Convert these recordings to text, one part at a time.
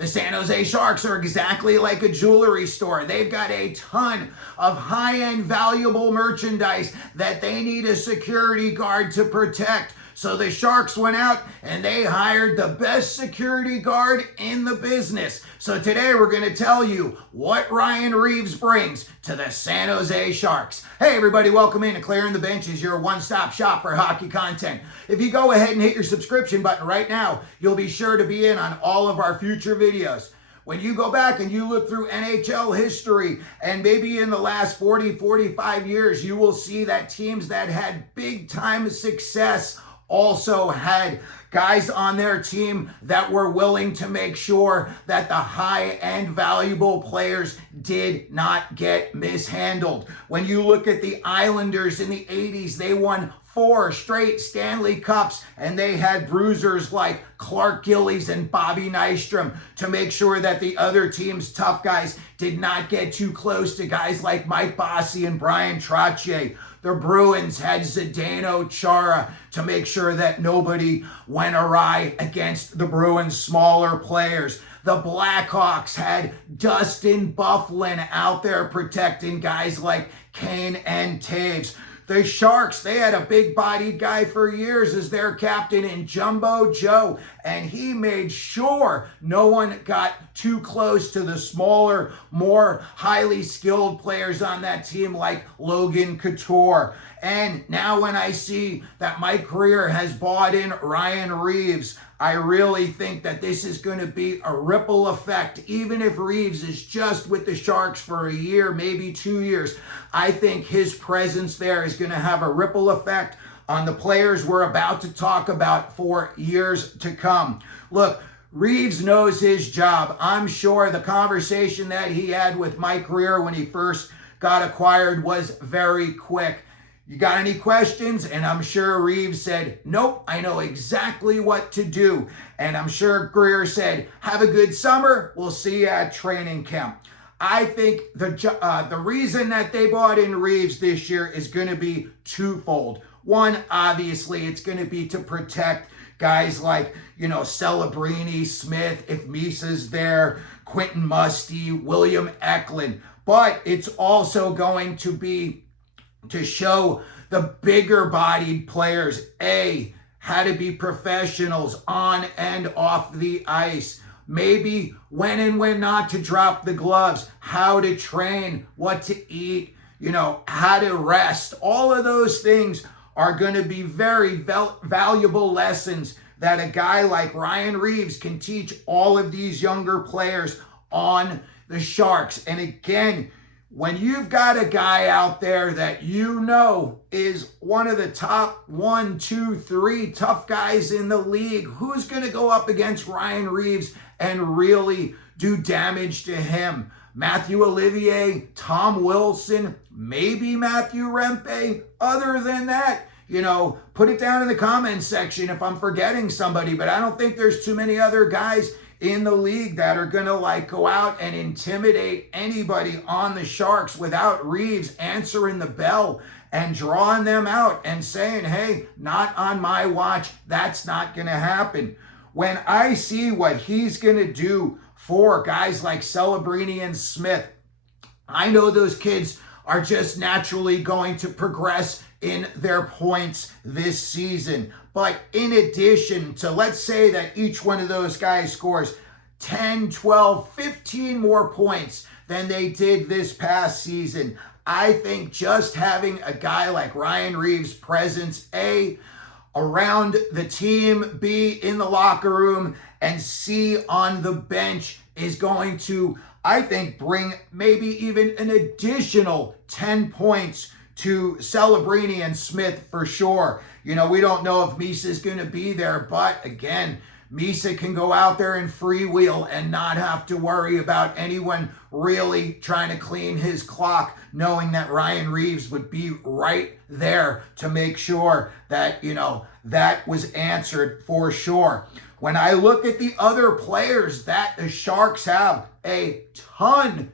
The San Jose Sharks are exactly like a jewelry store. They've got a ton of high-end valuable merchandise that they need a security guard to protect. So the Sharks went out and they hired the best security guard in the business. So today we're going to tell you what Ryan Reeves brings to the San Jose Sharks. Hey everybody, welcome in to Clearing the Benches, your one-stop shop for hockey content. If you go ahead and hit your subscription button right now, you'll be sure to be in on all of our future videos. When you go back and you look through NHL history, and maybe in the last 40, 45 years, you will see that teams that had big-time success also had guys on their team that were willing to make sure that the high-end valuable players did not get mishandled. When you look at the Islanders in the 80s, they won 4 straight Stanley Cups, and they had bruisers like Clark Gillies and Bobby Nystrom to make sure that the other team's tough guys did not get too close to guys like Mike Bossy and Brian Trottier. The Bruins had Zdeno Chara to make sure that nobody went awry against the Bruins' smaller players. The Blackhawks had Dustin Byfuglien out there protecting guys like Kane and Taves. The Sharks, they had a big-bodied guy for years as their captain in Jumbo Joe, and he made sure no one got too close to the smaller, more highly skilled players on that team like Logan Couture. And now when I see that Mike Grier has bought in Ryan Reeves, I really think that this is going to be a ripple effect. Even if Reeves is just with the Sharks for a year, maybe 2 years, I think his presence there is going to have a ripple effect on the players we're about to talk about for years to come. Look, Reeves knows his job. I'm sure the conversation that he had with Mike Grier when he first got acquired was very quick. You got any questions? And I'm sure Reeves said, nope, I know exactly what to do. And I'm sure Grier said, have a good summer. We'll see you at training camp. I think the reason that they bought in Reeves this year is going to be twofold. One, obviously, it's going to be to protect guys like, Celebrini, Smith, if Misa's there, Quentin Musty, William Eklund. But it's also going to be to show the bigger bodied players, how to be professionals on and off the ice, maybe when and when not to drop the gloves, how to train, what to eat, how to rest. All of those things are going to be very valuable lessons that a guy like Ryan Reeves can teach all of these younger players on the Sharks. And again, when you've got a guy out there that is one of the top 1, 2, 3 tough guys in the league, who's going to go up against Ryan Reeves and really do damage to him? Matthew Olivier, Tom Wilson, maybe Matthew Rempe. Other than that, put it down in the comments section if I'm forgetting somebody, but I don't think there's too many other guys in the league that are going to go out and intimidate anybody on the Sharks without Reeves answering the bell and drawing them out and saying, hey, not on my watch. That's not going to happen. When I see what he's going to do for guys like Celebrini and Smith, I know those kids are just naturally going to progress in their points this season. But in addition to, let's say that each one of those guys scores 10, 12, 15 more points than they did this past season, I think just having a guy like Ryan Reeves' presence, around the team, B, in the locker room, and C, on the bench, is going to, I think, bring maybe even an additional 10 points to Celebrini and Smith for sure. We don't know if Misa's going to be there, but again, Misa can go out there and freewheel and not have to worry about anyone really trying to clean his clock, knowing that Ryan Reeves would be right there to make sure that, that was answered for sure. When I look at the other players that the Sharks have, a ton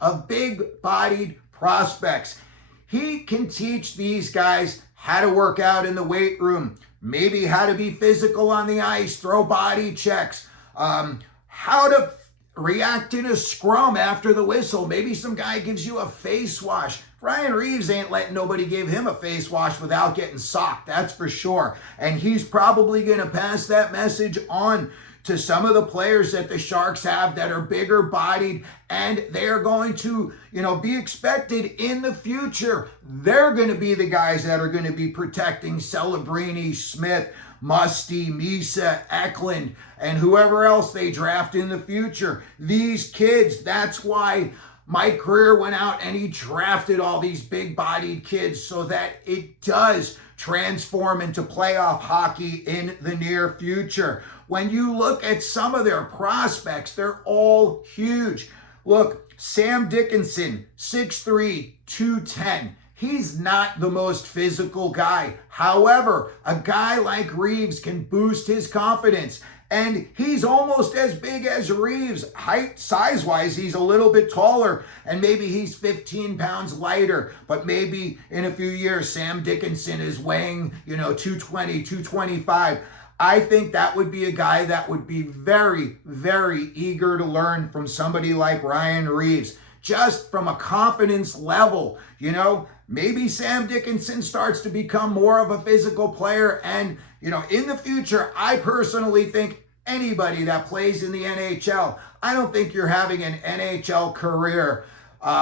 of big-bodied prospects. He can teach these guys how to work out in the weight room, maybe how to be physical on the ice, throw body checks, how to react in a scrum after the whistle. Maybe some guy gives you a face wash. Ryan Reeves ain't letting nobody give him a face wash without getting socked, that's for sure. And he's probably going to pass that message on to some of the players that the Sharks have that are bigger bodied, and they're going to, be expected in the future. They're going to be the guys that are going to be protecting Celebrini, Smith, Musty, Misa, Eklund, and whoever else they draft in the future. These kids, that's why Mike Grier went out and he drafted all these big-bodied kids so that it does transform into playoff hockey in the near future. When you look at some of their prospects, they're all huge. Look, Sam Dickinson, 6'3", 210. He's not the most physical guy. However, a guy like Reeves can boost his confidence. And he's almost as big as Reeves. Height, size-wise, he's a little bit taller, and maybe he's 15 pounds lighter. But maybe in a few years, Sam Dickinson is weighing, 220, 225. I think that would be a guy that would be very, very eager to learn from somebody like Ryan Reeves. Just from a confidence level, maybe Sam Dickinson starts to become more of a physical player. And, in the future, I personally think anybody that plays in the NHL, I don't think you're having an NHL career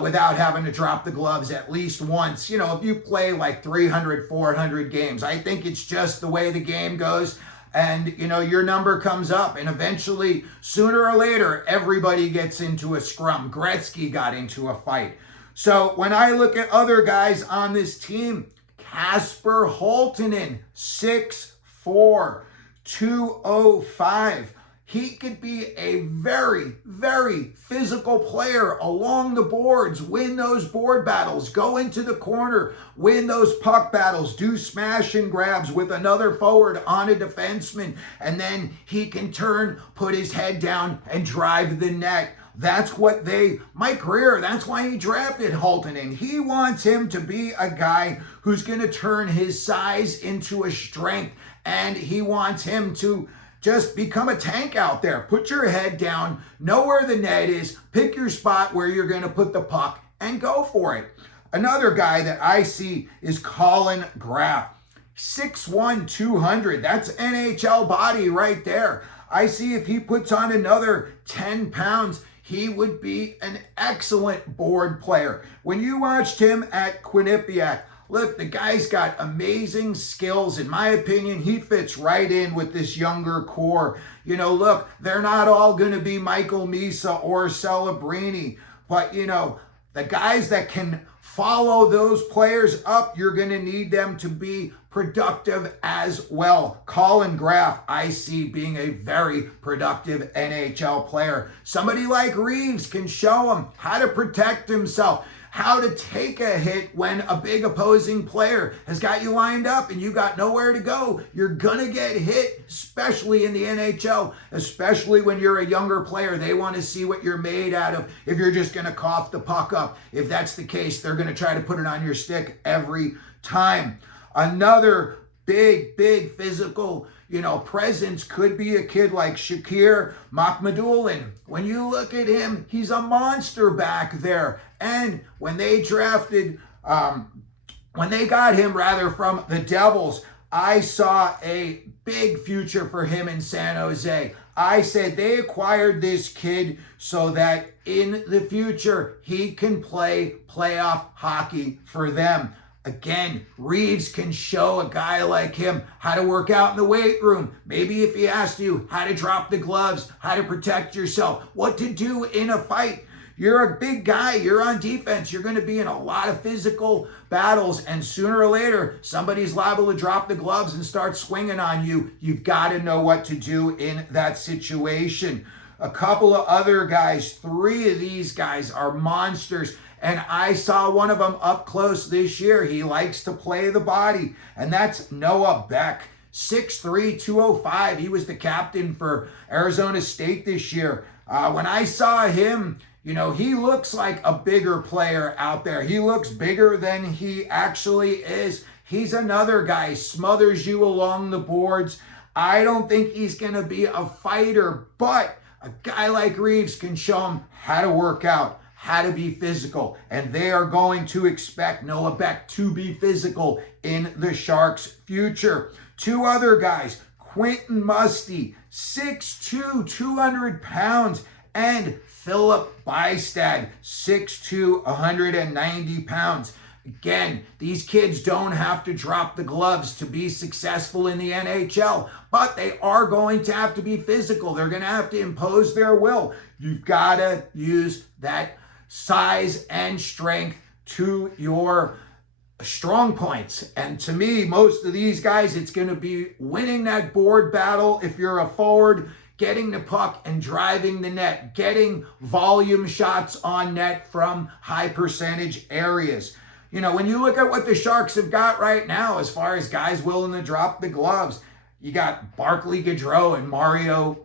without having to drop the gloves at least once. If you play like 300, 400 games, I think it's just the way the game goes. And, your number comes up, and eventually, sooner or later, everybody gets into a scrum. Gretzky got into a fight. So when I look at other guys on this team, Kasper Holttunen, 6'4", 205. He could be a very, very physical player along the boards, win those board battles, go into the corner, win those puck battles, do smash and grabs with another forward on a defenseman, and then he can turn, put his head down, and drive the net. That's what Mike Grier, that's why he drafted Holttunen. He wants him to be a guy who's going to turn his size into a strength, and he wants him to just become a tank out there. Put your head down, know where the net is, pick your spot where you're going to put the puck, and go for it. Another guy that I see is Colin Graf. 6'1", 200. That's NHL body right there. I see if he puts on another 10 pounds, he would be an excellent board player. When you watched him at Quinnipiac, look, the guy's got amazing skills. In my opinion, he fits right in with this younger core. Look, they're not all going to be Michael Misa or Celebrini, but, the guys that can follow those players up, you're going to need them to be productive as well. Colin Graf, I see being a very productive NHL player. Somebody like Reeves can show him how to protect himself, how to take a hit when a big opposing player has got you lined up and you got nowhere to go. You're going to get hit, especially in the NHL, especially when you're a younger player. They want to see what you're made out of. If you're just going to cough the puck up, if that's the case, they're going to try to put it on your stick every time. Another big physical, presence could be a kid like Shakir Makhmadulin. When you look at him, he's a monster back there. And when they got him from the Devils, I saw a big future for him in San Jose. I said they acquired this kid so that in the future he can play playoff hockey for them. Again, Reeves can show a guy like him how to work out in the weight room. Maybe if he asked you how to drop the gloves, how to protect yourself, what to do in a fight. You're a big guy, you're on defense, you're going to be in a lot of physical battles, and sooner or later, somebody's liable to drop the gloves and start swinging on you. You've got to know what to do in that situation. A couple of other guys, 3 of these guys are monsters. And I saw one of them up close this year. He likes to play the body, and that's Noah Beck. 6'3", 205. He was the captain for Arizona State this year. When I saw him, he looks like a bigger player out there. He looks bigger than he actually is. He's another guy, smothers you along the boards. I don't think he's going to be a fighter, but A guy like Reaves can show them how to work out, how to be physical, and they are going to expect Noah Beck to be physical in the Sharks' future. Two other guys, Quentin Musty, 6'2", 200 pounds, and Philip Bystad, 6'2", 190 pounds. Again, these kids don't have to drop the gloves to be successful in the NHL, but they are going to have to be physical. They're going to have to impose their will. You've got to use that size and strength to your strong points. And to me, most of these guys, it's going to be winning that board battle if you're a forward, getting the puck and driving the net, getting volume shots on net from high percentage areas. You know, when you look at what the Sharks have got right now, as far as guys willing to drop the gloves, you got Barclay Gaudreau and Mario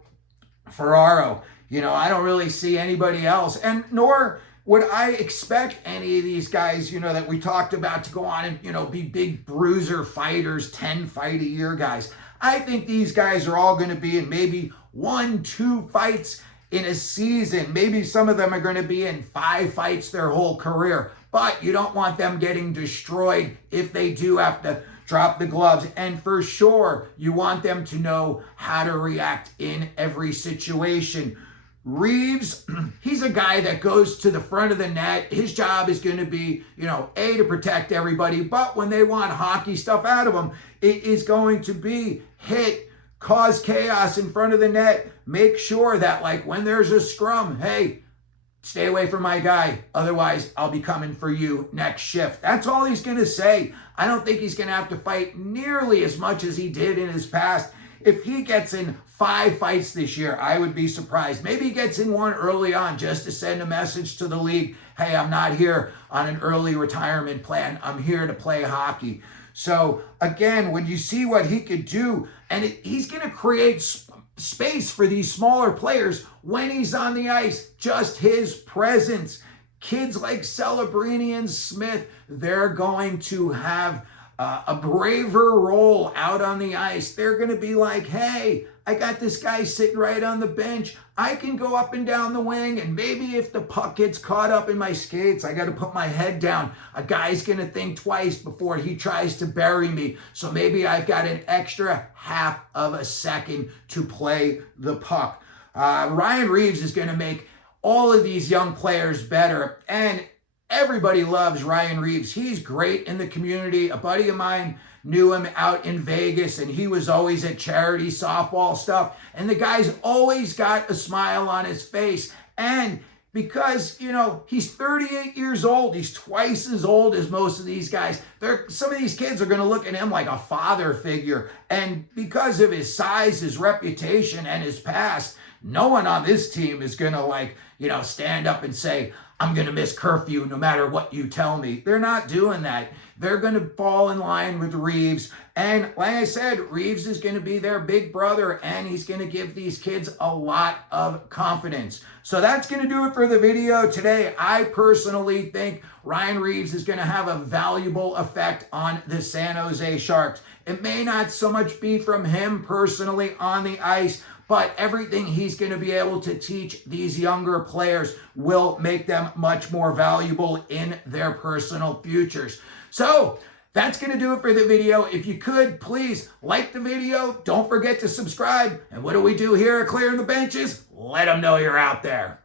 Ferraro. You know, I don't really see anybody else, and nor would I expect any of these guys, you know, that we talked about to go on and, you know, be big bruiser fighters, 10 fight a year guys. I think these guys are all going to be in maybe 1-2 fights in a season. Maybe some of them are going to be in 5 fights their whole career. But you don't want them getting destroyed if they do have to drop the gloves. And for sure, you want them to know how to react in every situation. Reaves, he's a guy that goes to the front of the net. His job is going to be, you know, A, to protect everybody. But when they want hockey stuff out of him, it is going to be hit, cause chaos in front of the net. Make sure that, like, when there's a scrum, hey, stay away from my guy. Otherwise, I'll be coming for you next shift. That's all he's going to say. I don't think he's going to have to fight nearly as much as he did in his past. If he gets in 5 fights this year, I would be surprised. Maybe he gets in one early on just to send a message to the league. Hey, I'm not here on an early retirement plan. I'm here to play hockey. So again, when you see what he could do, and he's going to create space for these smaller players when he's on the ice, just his presence. Kids like Celebrini and Smith, they're going to have a braver role out on the ice. They're going to be like, hey, I got this guy sitting right on the bench. I can go up and down the wing, and maybe if the puck gets caught up in my skates, I got to put my head down. A guy's going to think twice before he tries to bury me. So maybe I've got an extra half of a second to play the puck. Ryan Reeves is going to make all of these young players better, and everybody loves Ryan Reeves. He's great in the community. A buddy of mine knew him out in Vegas, and he was always at charity softball stuff. And the guy's always got a smile on his face. And because, you know, he's 38 years old, he's twice as old as most of these guys. Some of these kids are going to look at him like a father figure. And because of his size, his reputation, and his past, no one on this team is going to, like, you know, stand up and say, I'm going to miss curfew no matter what you tell me. They're not doing that. They're going to fall in line with Reaves. And like I said, Reaves is going to be their big brother, and he's going to give these kids a lot of confidence. So that's going to do it for the video today. I personally think Ryan Reeves is going to have a valuable effect on the San Jose Sharks. It may not so much be from him personally on the ice, but everything he's going to be able to teach these younger players will make them much more valuable in their personal futures. So that's going to do it for the video. If you could, please like the video. Don't forget to subscribe. And what do we do here at Clearing the Benches? Let them know you're out there.